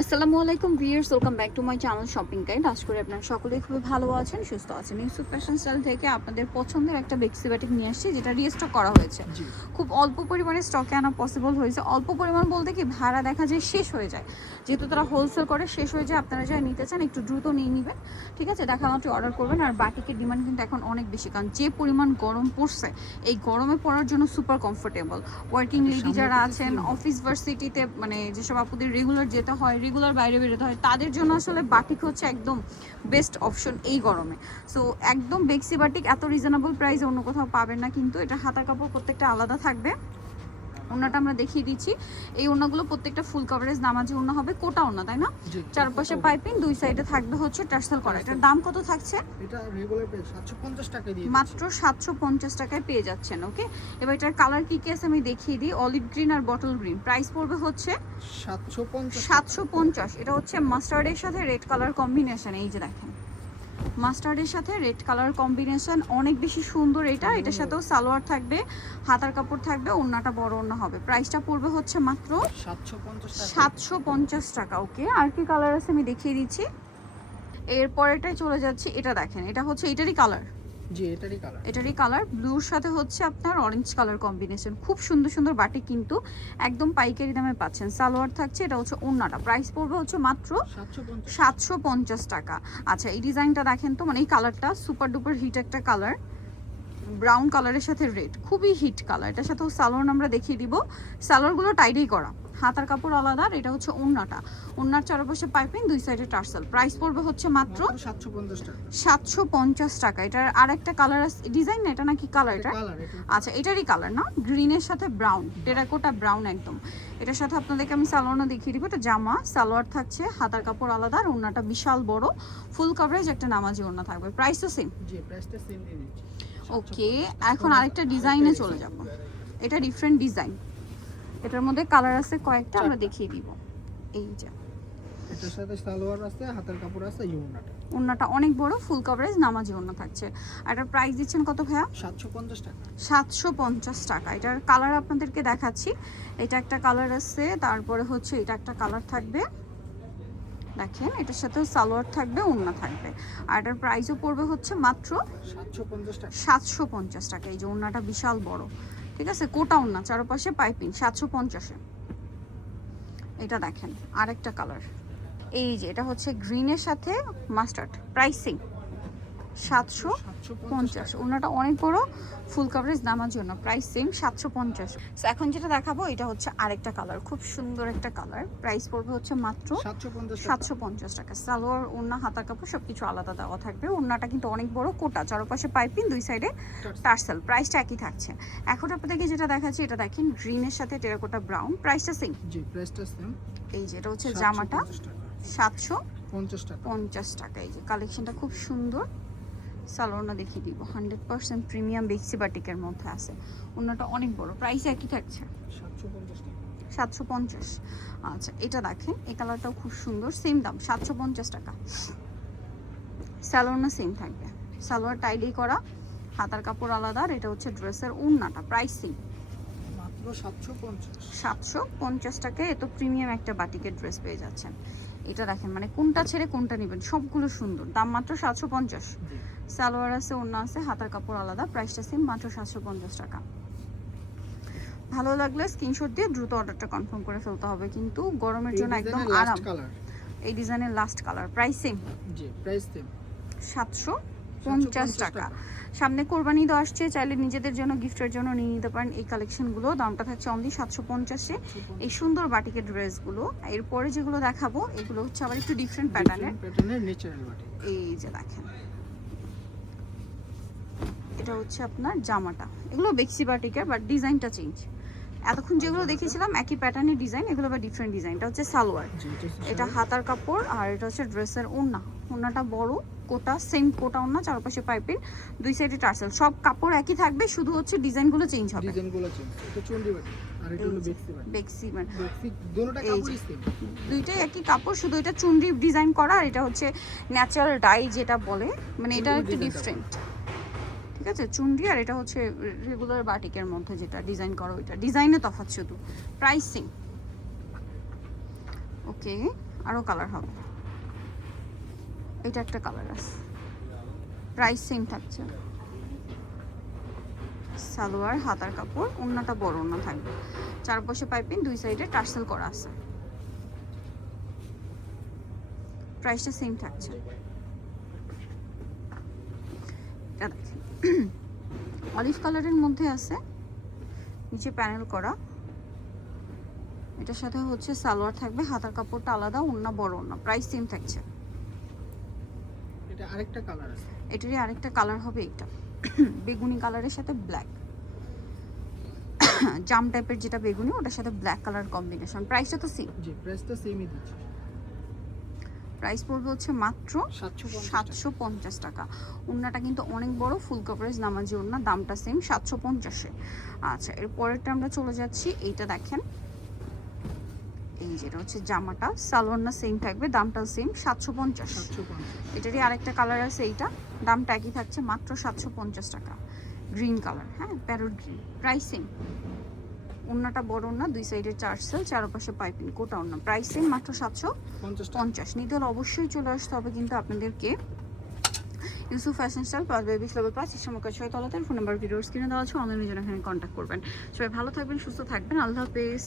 আসসালামু আলাইকুম viewers, welcome back to my channel shopping guide. আশা করি আপনারা সকলেই খুবই ভালো আছেন, সুস্থ আছেন। ইউসুফ ফ্যাশন স্টাইল থেকে আপনাদের পছন্দের একটা বেক্সি বাটিক নিয়ে আসছি, যেটা রিস্টক করা হয়েছে। খুব অল্প পরিমাণে স্টকে আনা পসিবল হয়েছে। অল্প পরিমাণ বলতে কি, ভাড়া দেখা যায় শেষ হয়ে যায়, যেহেতু তারা হোলসেল করে শেষ হয়ে যায়। আপনারা যারা নিতে চান একটু দ্রুত নিয়ে নেবেন, ঠিক আছে? দেখা মাত্র অর্ডার করবেন। আর বাটিকের ডিমান্ড কিন্তু এখন অনেক বেশি, কারণ যে পরিমাণ গরম পড়ছে, এই গরমে পড়ার জন্য সুপার কমফোর্টেবল। ওয়ার্কিং লেডি যারা আছেন, অফিস ভার্সিটিতে মানে যেসব আপুদের রেগুলার যেতে হয়, রেগুলার বাইরে বেরোতে হয়, তাদের জন্য আসলে বাটিক হচ্ছে একদম বেস্ট অপশন এই গরমে। সো একদম বেক্সি বাটিক এত রিজনেবল প্রাইসে অন্য কোথাও পাবেন না, কিন্তু এটা হাতা কাপড় প্রত্যেকটা আলাদা থাকবে। ওড়নাটা আমরা দেখিয়ে দিচ্ছি। এই ওড়নাগুলো প্রত্যেকটা ফুল কভারেজ নামাজি ওড়না হবে, কোটা ওড়না, তাই না? চারপাশে পাইপিং, দুই সাইডে থাকবে হচ্ছে টার্সেল করা। এটার দাম কত থাকছে? এটা রেগুলার প্রাইস 750 টাকা দিয়ে মাত্র 750 টাকায় পেয়ে যাচ্ছেন। ওকে, এবার এটার কালার কি কি আছে আমি দেখিয়ে দিই। অলিভ গ্রিন আর বটল গ্রিন। প্রাইস পড়বে হচ্ছে 750। এটা হচ্ছে মাস্টার্ডের সাথে রেড কালার কম্বিনেশন। এই যে দেখেন, মাস্টার্ডের সাথে রেড কালার কম্বিনেশন অনেক বেশি সুন্দর। এটার সাথেও সালোয়ার থাকবে, হাতার কাপড় থাকবে, ওড়নাটা বড় ওড়না হবে। প্রাইসটা পড়বে হচ্ছে মাত্র 750 টাকা। ওকে, আর কি কালার আছে আমি দেখিয়ে দিচ্ছি। এরপরেটাই চলে যাচ্ছি। এটা দেখেন, এটা হচ্ছে এটারই কালার। জি, এটারই কালার ব্লুর সাথে হচ্ছে আপনার অরেঞ্জ কালার কম্বিনেশন। খুব সুন্দর সুন্দর বাটি, কিন্তু একদম পাইকারি দামে পাচ্ছেন। সালোয়ার থাকছে, এটা হচ্ছে ওড়নাটা। প্রাইস পড়বে হচ্ছে মাত্র 750 টাকা। আচ্ছা, এই ডিজাইনটা দেখেন তো, মানে এই কালারটা সুপার ডুপার হিট একটা কালার, ব্রাউন কালারের সাথে রেড, খুবই হিট কালার। এটার সাথেও সালোয়ার আমরা দেখিয়ে দিব। সালোয়ারগুলো টাইটেই করা, হাতার কাপড় আলাদা। আর এটা হচ্ছে ওড়নাটা, ওড়নার চারপাশে পাইপিং, দুই সাইডে টার্সেল। প্রাইস পড়বে হচ্ছে মাত্র 750 টাকা। এটার আর একটা কালার আছে, ডিজাইন না এটা, নাকি কালার এটা? আচ্ছা, এটারই কালার না, গ্রিনের সাথে ব্রাউন, টেরাকোটা ব্রাউন একদম। এটার সাথে আপনাদেরকে আমি সালোয়ারও দেখিয়ে দিব। এটা জামা, সালোয়ার থাকছে, হাতার কাপড় আলাদা, আর ওড়নাটা বিশাল বড় ফুল কভারেজ একটা নামাজি ওড়না থাকবে। প্রাইসও সেম। জি, প্রাইসটা সেম দিয়ে দিচ্ছি। ওকে, এখন আরেকটা ডিজাইনে চলে যাব। এটা ডিফারেন্ট ডিজাইন, এটার মধ্যে কালার আছে কয়েকটা, আমরা দেখিয়ে দিব। এই যে এটার সাথে সালোয়ার আছে, হাতের কাপড় আছে, এই ওড়নাটা। ওড়নাটা অনেক বড় ফুল কভারেজ নামাজি ওড়না থাকছে। আর এটার প্রাইস দিচ্ছেন কত ভাইয়া? 750 টাকা। 750 টাকা। এটার কালার আপনাদেরকে দেখাচ্ছি। এটা একটা কালার আছে, তারপরে হচ্ছে এটা একটা কালার থাকবে। দেখেন, এটার সাথেও সালোয়ার থাকবে, ওড়না থাকবে। আর এটার প্রাইসও পড়বে হচ্ছে মাত্র 750 টাকা। এই যে ওড়নাটা বিশাল বড়, ঠিক আছে? কোটা ওড়না, চারপাশে পাইপিং, 750-এ। এটা দেখেন আরেকটা কালার, এই যে এটা হচ্ছে গ্রিনের সাথে মাস্টার্ড। প্রাইসিং 750। ওনাটা অনেক বড় ফুল কভারেজ নামার জন্য। Price same 750। এখন যেটা দেখাবো এটা হচ্ছে আরেকটা কালার, খুব সুন্দর একটা কালার। প্রাইস পড়বে হচ্ছে মাত্র 750 টাকা। সালোয়ার, ওড়না, হাতার কাপড় সবকিছু আলাদা দেওয়া থাকবে। ওড়নাটা কিন্তু অনেক বড়, কোটা, চারপাশে পাইপিং, দুই সাইডে টার্সেল। প্রাইসটা একই থাকছে। এখন আপনাদেরকে যেটা দেখাচ্ছি, এটা দেখেন গ্রিনের সাথে টেরাকোটা ব্রাউন। প্রাইসটা সেম। জি, প্রাইসটা সেম। এই যে এটা হচ্ছে জামাটা, 750 টাকা। এই যে কালেকশনটা খুব সুন্দর। সালোয়ারটা দেখিয়ে দিব, 100% প্রিমিয়াম বেক্সি বাটিকের মধ্যে আছে। ওনাটা অনেক বড়, প্রাইস একই থাকছে 750। আচ্ছা, এটা দেখেন, এই কালারটাও খুব সুন্দর, সেম দাম 750 টাকা। সালোয়ারটা সেম থাকবে, সালোয়ার টাইডি করা, হাতার কাপড় আলাদা। আর এটা হচ্ছে ড্রেসের ওড়নাটা। প্রাইস সেম, মাত্র 750 টাকায় এত প্রিমিয়াম একটা বাটিকের ড্রেস পেয়ে যাচ্ছেন। এটা দেখেন, মানে কোনটা ছেড়ে কোনটা নেবেন, সবগুলো সুন্দর। দাম মাত্র 750। সালোয়ার আছে, ওড়না আছে, হাতার কাপড় আলাদা। প্রাইসটা সেম, মাত্র 750 টাকা। ভালো লাগলে স্ক্রিনশট দিয়ে দ্রুত অর্ডারটা কনফার্ম করে ফেলতে হবে, কিন্তু গরমের জন্য একদম আরাম। এই ডিজাইনের লাস্ট কালার। Price same. জি, প্রাইস সেম 750 টাকা। সামনে কোরবানি ঈদ আসছে, চাইলে নিজেদের জন্য গিফটের জন্য নিয়ে নিতে পারেন এই কালেকশনগুলো। দামটা থাকছে অনলি 750-এ এই সুন্দর বাটিকের ড্রেসগুলো। এরপরে যেগুলো দেখাবো এগুলো হচ্ছে আবার একটু ডিফারেন্ট প্যাটার্নের ন্যাচারাল বাটিক। এই যে দেখেন, এটা হচ্ছে আপনার জামাটা। এগুলো বেক্সি বাটিকের, বাট ডিজাইনটা চেঞ্জ। এতক্ষণ যেগুলো দেখিয়েছিলাম একই প্যাটার্নের ডিজাইন, এগুলো আবার ডিফারেন্ট ডিজাইন। এটা হচ্ছে সালোয়ার, এটা হাতার কাপড়, আর এটা হচ্ছে ড্রেসের ওড়না। ওড়নাটা বড়, কোটা, সেম কোটা ওড়না, চারপাশে পাইপিং, দুই সাইডে টার্সেল। সব কাপড় একই থাকবে, শুধু হচ্ছে ডিজাইনগুলো চেঞ্জ হবে। ডিজাইনগুলো চেঞ্জ। এটা চন্ডি বাটিক আর এটা হলো বেক্সি বাটিক। বেক্সি মানে দুটোটা কাপড়ই সেম, দুইটাই একই কাপড়, শুধু এটা চুনরি ডিজাইন করা, আর এটা হচ্ছে ন্যাচারাল ডাই যেটা বলে, মানে এটা একটু ডিফারেন্ট। ঠিক আছে, চুনরি, আর এটা হচ্ছে রেগুলার বাটিকের মধ্যে যেটা ডিজাইন করা, ওইটা ডিজাইনে তফাৎ শুধু। প্রাইসিং ওকে। আরও কালার হবে। এটা একটা কালার আছে, প্রাইস সেম থাকছে। সালোয়ার, হাতার কাপড়, ওড়নাটা বড় ওড়না থাকবে, চারপাশে পাইপিং, দুই সাইডে টার্সেল করা আছে। প্রাইসটা সেম থাকছে। এটা দেখেন অলিভ কালারের মধ্যে আছে, নিচে প্যানেল করা। এটার সাথে হচ্ছে সালোয়ার থাকবে, হাতার কাপড়টা আলাদা, ওড়না বড় ওড়না। প্রাইস সেম থাকছে। এটা আরেকটা কালার আছে, এটারই আরেকটা কালার হবে এটা বেগুনি কালারের সাথে ব্ল্যাক, জাম টাইপের যেটা বেগুনি ওটার সাথে ব্ল্যাক কালার কম্বিনেশন। প্রাইসটা তো সেম। জি প্রাইসটা সেমই দিচ্ছি। প্রাইস পড়বে হচ্ছে মাত্র 750 টাকা। ওড়নাটা কিন্তু অনেক বড়, ফুল কভারেজ নামাজি ওড়না, দামটা সেম 750-এ। আচ্ছা, এর পরেরটা আমরা চলে যাচ্ছি। এইটা দেখেন, এই যেটা হচ্ছে জামাটা, সালোয়ারটা সেম থাকবে, দামটাও সেম 750। এটারই আরেকটা কালার আছে, এইটা দামটা একই থাকছে মাত্র 750 টাকা। গ্রিন কালার, হ্যাঁ প্যারট গ্রিন। Price same. ওড়নাটা বড় ওড়না, দুই সাইডে টার্সেল, চারপাশে পাইপিং, কোটা ওড়না। প্রাইস সেম মাত্র 750। নিতে হলে অবশ্যই চলে আসতে হবে কিন্তু আপনাদেরকে Yusuf fashion style, plus baby level 5, ইসলামকা 6 তলাতে। ফোন নাম্বার ভিডিওর স্ক্রিনে দেওয়া আছে, অনলাইনে জন্য এখানে কন্ট্যাক্ট করবেন। সবাই ভালো থাকবেন, সুস্থ থাকবেন, আল্লাহ হাফেজ।